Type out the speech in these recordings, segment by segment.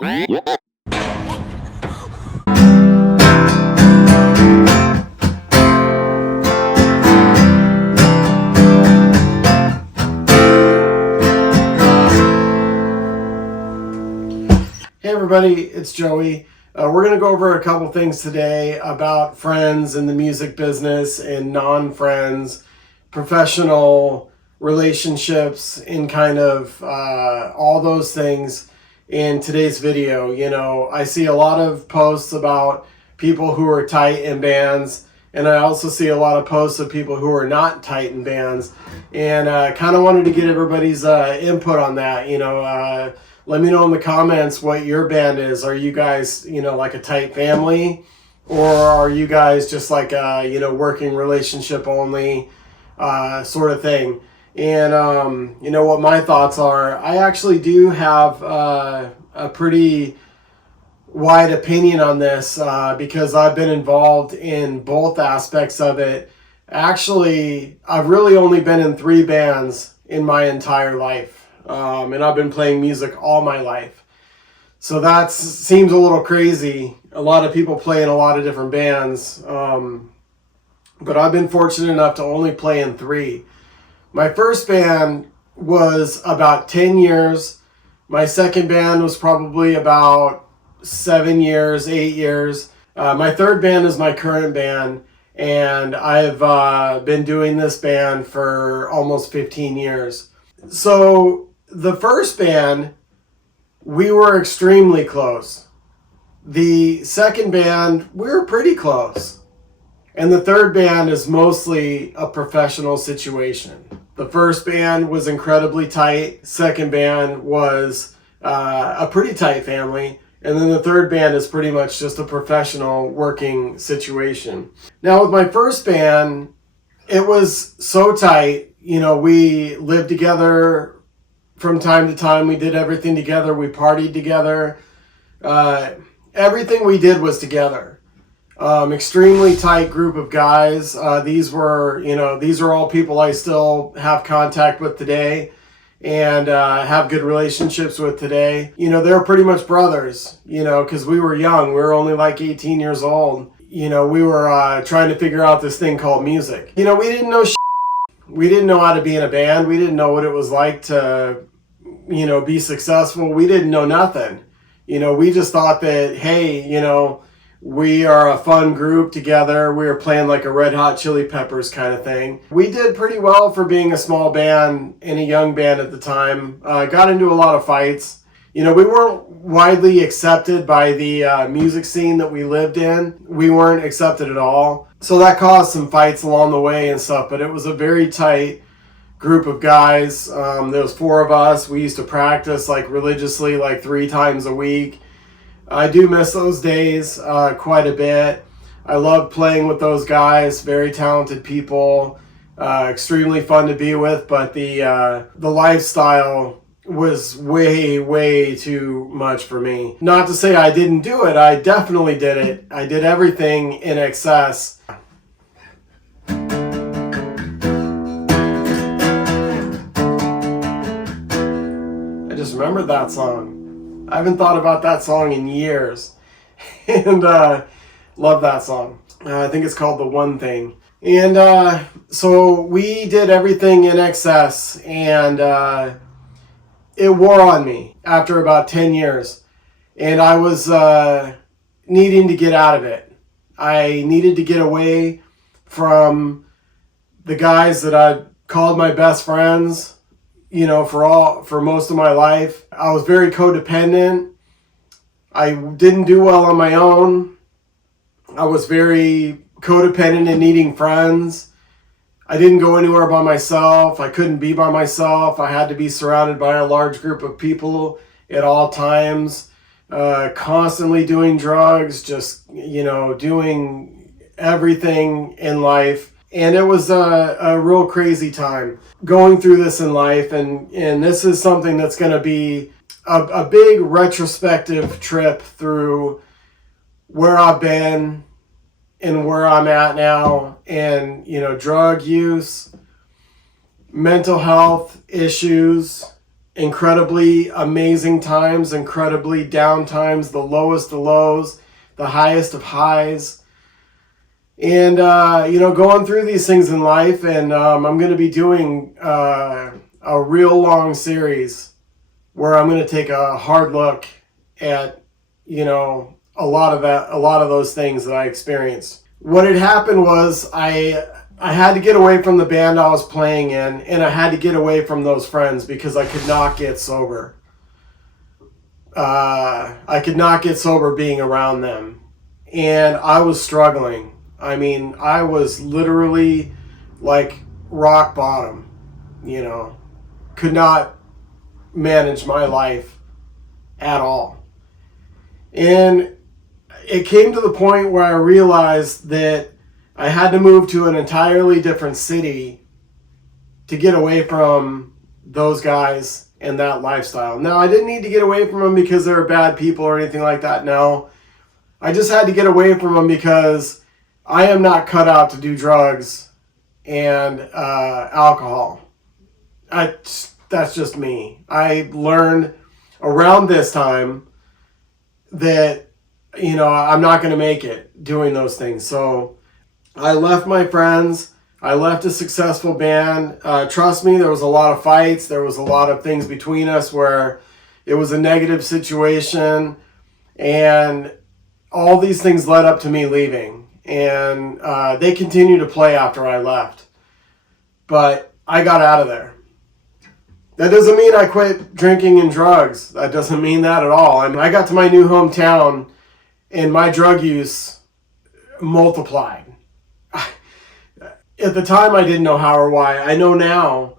Hey everybody, it's Joey. We're going to go over a couple things today about friends in the music business and non-friends, professional relationships, and kind of all those things in today's video. You know, I see a lot of posts about people who are tight in bands, and I also see a lot of posts of people who are not tight in bands, and kind of wanted to get everybody's input on that. Let me know in the comments what your band is. Are you guys, like a tight family? Or are you guys just like a, working relationship only sort of thing? And, what my thoughts are. I actually do have a pretty wide opinion on this because I've been involved in both aspects of it. Actually, I've really only been in 3 bands in my entire life. And I've been playing music all my life. So that seems a little crazy. A lot of people play in a lot of different bands. But I've been fortunate enough to only play in 3. My first band was about 10 years. My second band was probably about 7 years, 8 years. My third band is my current band. And I've been doing this band for almost 15 years. So the first band, we were extremely close. The second band, we were pretty close. And the third band is mostly a professional situation. The first band was incredibly tight. Second band was a pretty tight family. And then the third band is pretty much just a professional working situation. Now with my first band, it was so tight. We lived together from time to time. We did everything together. We partied together. Everything we did was together. Extremely tight group of guys. These are all people I still have contact with today and have good relationships with today. They're pretty much brothers, because we were young. We were only like 18 years old. We were trying to figure out this thing called music. We didn't know shit. We didn't know how to be in a band. We didn't know what it was like to, be successful. We didn't know nothing. We just thought that, hey, we are a fun group together. We were playing like a Red Hot Chili Peppers kind of thing. We did pretty well for being a small band and a young band at the time. Got into a lot of fights. We weren't widely accepted by the music scene that we lived in. We weren't accepted at all. So that caused some fights along the way and stuff, but it was a very tight group of guys. There was 4 of us. We used to practice like religiously, like 3 times a week. I do miss those days quite a bit. I loved playing with those guys. Very talented people, extremely fun to be with, but the lifestyle was way too much for me. Not to say I didn't do it. I definitely did it. I did everything in excess. I just remembered that song. I haven't thought about that song in years. And love that song. I think it's called The One Thing. And so we did everything in excess, and it wore on me after about 10 years. And I was needing to get out of it. I needed to get away from the guys that I called my best friends, for most of my life. I was very codependent. I didn't do well on my own. I was very codependent and needing friends. I didn't go anywhere by myself. I couldn't be by myself. I had to be surrounded by a large group of people at all times, constantly doing drugs, just, doing everything in life. And it was a real crazy time going through this in life. And this is something that's going to be a big retrospective trip through where I've been and where I'm at now, and drug use, mental health issues, incredibly amazing times, incredibly down times, the lowest of lows, the highest of highs. And, going through these things in life. And I'm going to be doing a real long series where I'm going to take a hard look at, a lot of those things that I experienced. What had happened was I had to get away from the band I was playing in, and I had to get away from those friends because I could not get sober. I could not get sober being around them. And I was struggling. I mean, I was literally like rock bottom, could not manage my life at all. And it came to the point where I realized that I had to move to an entirely different city to get away from those guys and that lifestyle. Now, I didn't need to get away from them because they were bad people or anything like that. No, I just had to get away from them because I am not cut out to do drugs and alcohol. That's just me. I learned around this time that, I'm not going to make it doing those things. So I left my friends. I left a successful band. Trust me, there was a lot of fights. There was a lot of things between us where it was a negative situation. And all these things led up to me leaving. And they continued to play after I left. But I got out of there. That doesn't mean I quit drinking and drugs. That doesn't mean that at all. I mean, I got to my new hometown and my drug use multiplied. At the time, I didn't know how or why. I know now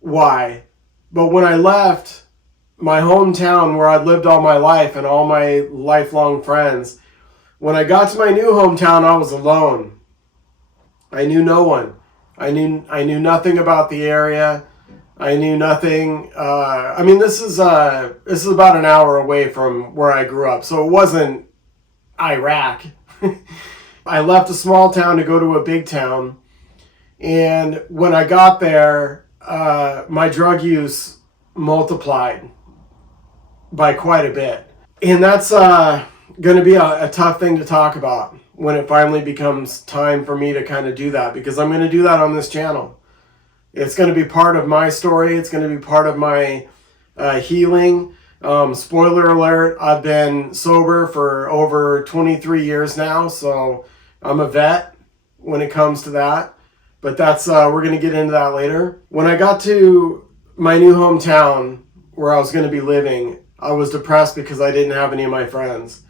why. But when I left my hometown where I'd lived all my life and all my lifelong friends, when I got to my new hometown, I was alone. I knew no one. I knew nothing about the area. I knew nothing. This is about an hour away from where I grew up, so it wasn't Iraq. I left a small town to go to a big town, and when I got there, my drug use multiplied by quite a bit, and that's going to be a tough thing to talk about when it finally becomes time for me to kind of do that, because I'm going to do that on this channel. It's going to be part of my story. It's going to be part of my healing. Spoiler alert, I've been sober for over 23 years now, so I'm a vet when it comes to that. But that's we're going to get into that later. When I got to my new hometown where I was going to be living, I was depressed because I didn't have any of my friends.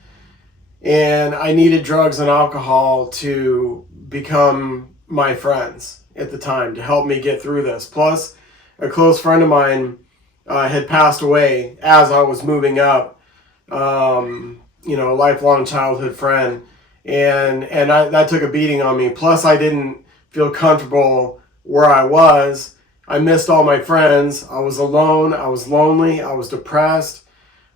And I needed drugs and alcohol to become my friends at the time to help me get through this. Plus, a close friend of mine had passed away as I was moving up, a lifelong childhood friend. And that took a beating on me. Plus, I didn't feel comfortable where I was. I missed all my friends. I was alone. I was lonely. I was depressed.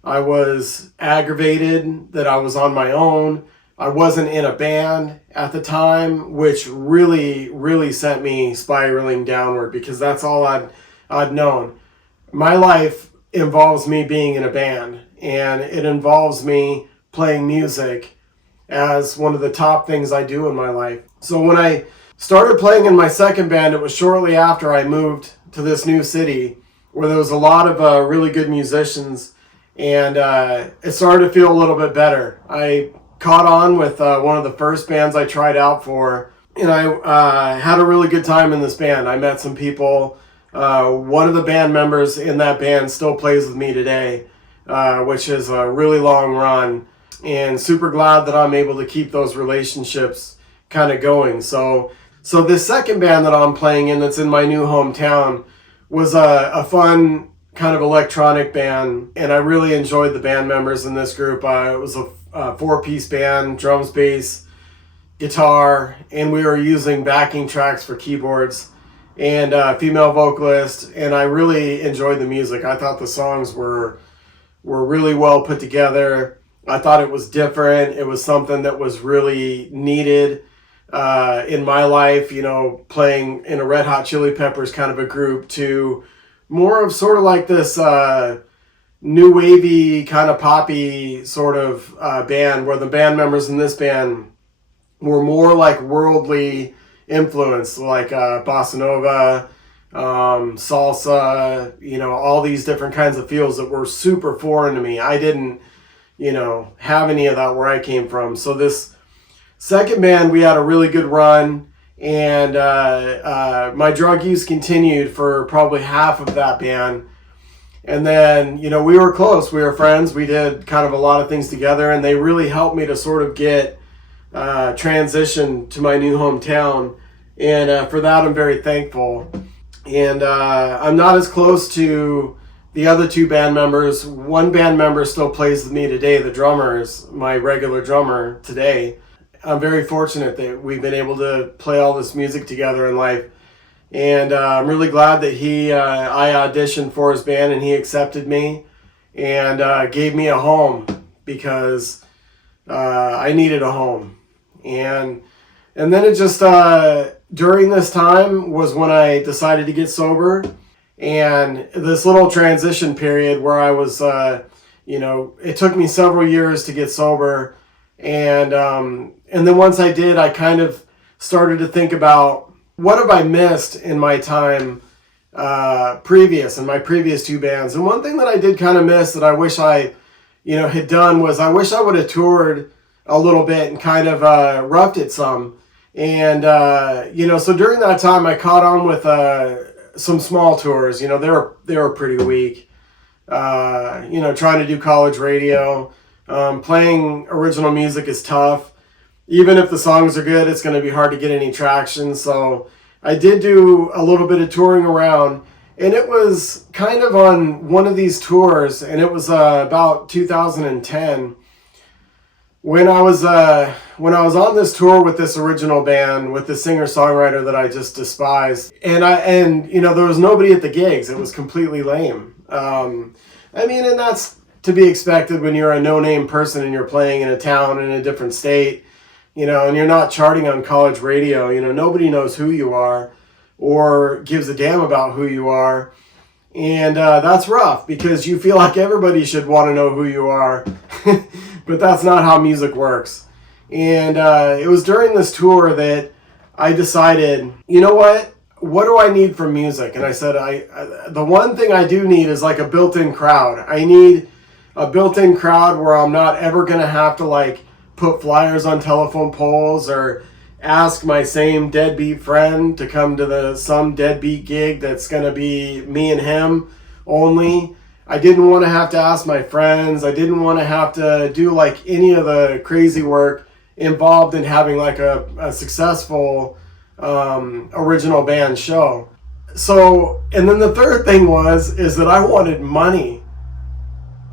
I was aggravated that I was on my own. I wasn't in a band at the time, which really, really sent me spiraling downward because that's all I'd known. My life involves me being in a band, and it involves me playing music as one of the top things I do in my life. So when I started playing in my second band, it was shortly after I moved to this new city where there was a lot of really good musicians, and it started to feel a little bit better. I caught on with one of the first bands I tried out for, and I had a really good time in this band. I met some people. One of the band members in that band still plays with me today, which is a really long run, and super glad that I'm able to keep those relationships kind of going. So this second band that I'm playing in that's in my new hometown was a fun kind of electronic band, and I really enjoyed the band members in this group. It was a four-piece band, drums, bass, guitar, and we were using backing tracks for keyboards and female vocalist, and I really enjoyed the music. I thought the songs were really well put together. I thought it was different. It was something that was really needed in my life, playing in a Red Hot Chili Peppers kind of a group to more of sort of like this new wavy kind of poppy sort of band, where the band members in this band were more like worldly influenced, like bossa nova, salsa, all these different kinds of feels that were super foreign to me. I didn't, have any of that where I came from. So this second band, we had a really good run, and my drug use continued for probably half of that band. And then, we were close. We were friends. We did kind of a lot of things together, and they really helped me to sort of get transition to my new hometown. And for that, I'm very thankful. And I'm not as close to the other two band members. One band member still plays with me today. The drummer is my regular drummer today. I'm very fortunate that we've been able to play all this music together in life. And I'm really glad that I auditioned for his band and he accepted me and gave me a home, because I needed a home. And then it just, during this time was when I decided to get sober. And this little transition period where I was, it took me several years to get sober. And then once I did, I kind of started to think about, what have I missed in my time in my previous two bands? And one thing that I did kind of miss that I wish I, had done was I wish I would have toured a little bit and kind of roughed it some. And, so during that time I caught on with some small tours. They were pretty weak. Trying to do college radio. Playing original music is tough. Even if the songs are good, it's going to be hard to get any traction. So I did do a little bit of touring around, and it was kind of on one of these tours, and it was about 2010 when I was on this tour with this original band with the singer-songwriter that I just despised. And there was nobody at the gigs. It was completely lame. And that's to be expected when you're a no-name person and you're playing in a town in a different state. And you're not charting on college radio. Nobody knows who you are or gives a damn about who you are. And that's rough, because you feel like everybody should want to know who you are. But that's not how music works. And it was during this tour that I decided, what do I need from music? And I said, the one thing I do need is like a built-in crowd. I need a built-in crowd where I'm not ever going to have to put flyers on telephone poles or ask my same deadbeat friend to come to some deadbeat gig that's going to be me and him only. I didn't want to have to ask my friends. I didn't want to have to do any of the crazy work involved in having a successful original band show. So, and then the third thing is that I wanted money.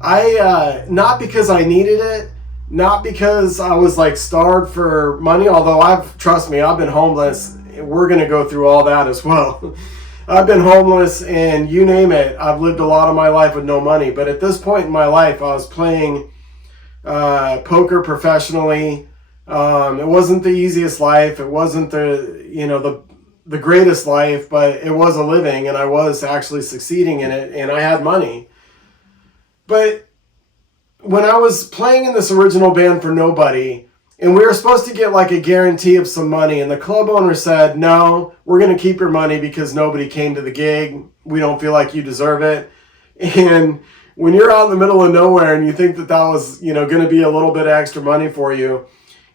Not because I needed it, not because I was starved for money, although trust me, I've been homeless. We're going to go through all that as well. I've been homeless and you name it. I've lived a lot of my life with no money. But at this point in my life, I was playing poker professionally. It wasn't the easiest life. It wasn't the greatest life, but it was a living, and I was actually succeeding in it, and I had money. But when I was playing in this original band for nobody, and we were supposed to get a guarantee of some money, and the club owner said, no, we're going to keep your money because nobody came to the gig. We don't feel like you deserve it. And when you're out in the middle of nowhere and you think that was, going to be a little bit of extra money for you,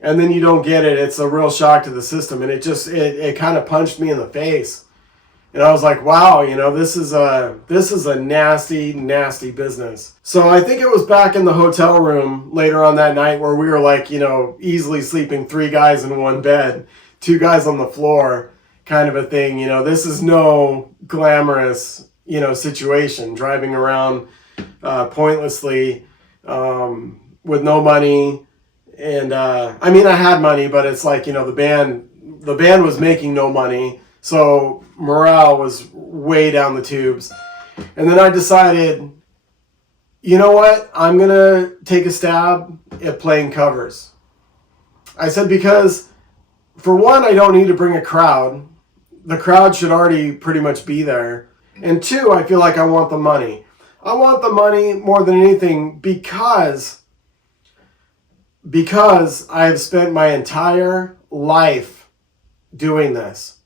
and then you don't get it, it's a real shock to the system. And it kind of punched me in the face. And I was like, wow, this is a nasty, nasty business. So I think it was back in the hotel room later on that night where we were easily sleeping 3 guys in one bed, 2 guys on the floor kind of a thing. This is no glamorous, situation, driving around pointlessly with no money. And I had money, but it's the band was making no money. So morale was way down the tubes. And then I decided, you know what? I'm going to take a stab at playing covers. I said, because for one, I don't need to bring a crowd. The crowd should already pretty much be there. And two, I feel like I want the money. I want the money more than anything because I have spent my entire life doing this.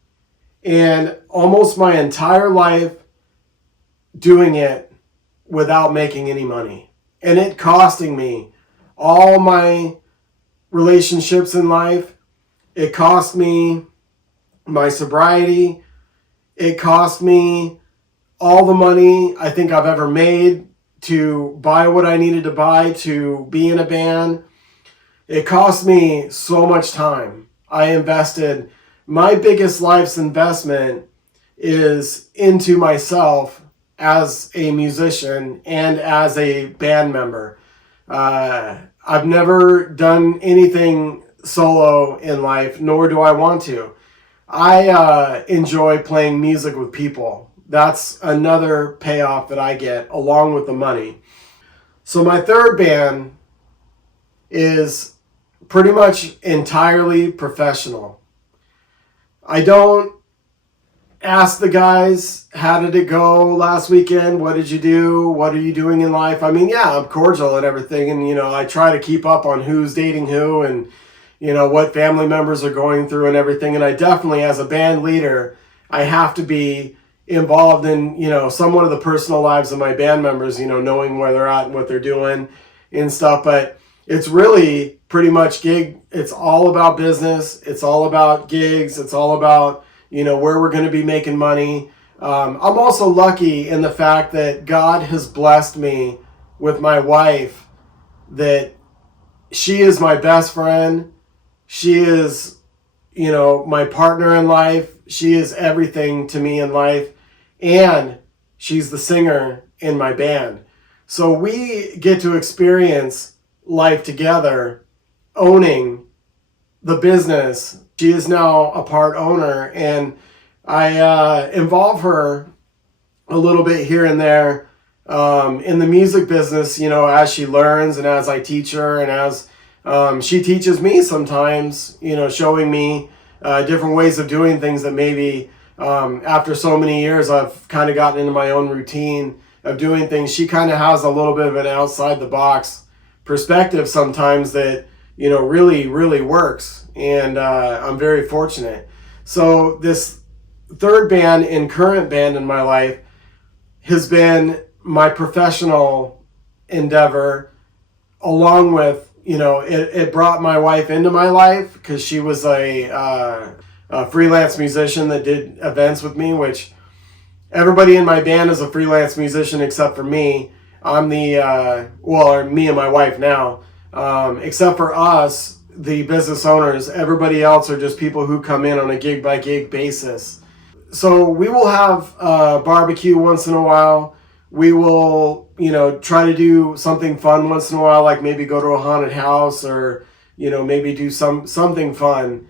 And almost my entire life doing it without making any money. And it costing me all my relationships in life. It cost me my sobriety. It cost me all the money I think I've ever made to buy what I needed to buy to be in a band. It cost me so much time. I invested, my biggest life's investment is into myself as a musician and as a band member. I've never done anything solo in life, nor do I want to. I enjoy playing music with people. That's another payoff that I get along with the money. So my third band is pretty much entirely professional. I don't ask the guys, how did it go last weekend? What did you do? What are you doing in life? I mean, yeah, I'm cordial and everything. And, I try to keep up on who's dating who and, what family members are going through and everything. And I definitely, as a band leader, I have to be involved in, somewhat of the personal lives of my band members, knowing where they're at and what they're doing and stuff. But it's really pretty much gig. It's all about business. It's all about gigs. It's all about, where we're going to be making money. I'm also lucky in the fact that God has blessed me with my wife, that she is my best friend. She is, my partner in life. She is everything to me in life. And she's the singer in my band. So we get to experience life together, owning the business. She is now a part owner, and I involve her a little bit here and there in the music business, as she learns and as I teach her and as she teaches me sometimes, showing me different ways of doing things that maybe after so many years I've kind of gotten into my own routine of doing things. She kind of has a little bit of an outside the box perspective sometimes that, really, really works. And I'm very fortunate. So this third band and current band in my life has been my professional endeavor, along with, it brought my wife into my life because she was a freelance musician that did events with me, which everybody in my band is a freelance musician except for me. I'm the, me and my wife now, except for us, the business owners. Everybody else are just people who come in on a gig by gig basis. So we will have barbecue once in a while. We will, try to do something fun once in a while, like maybe go to a haunted house or, maybe do something fun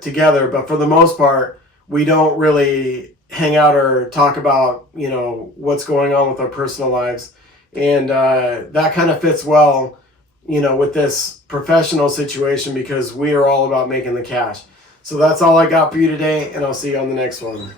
together. But for the most part, we don't really hang out or talk about, what's going on with our personal lives. And that kind of fits well, with this professional situation because we are all about making the cash. So that's all I got for you today, and I'll see you on the next one.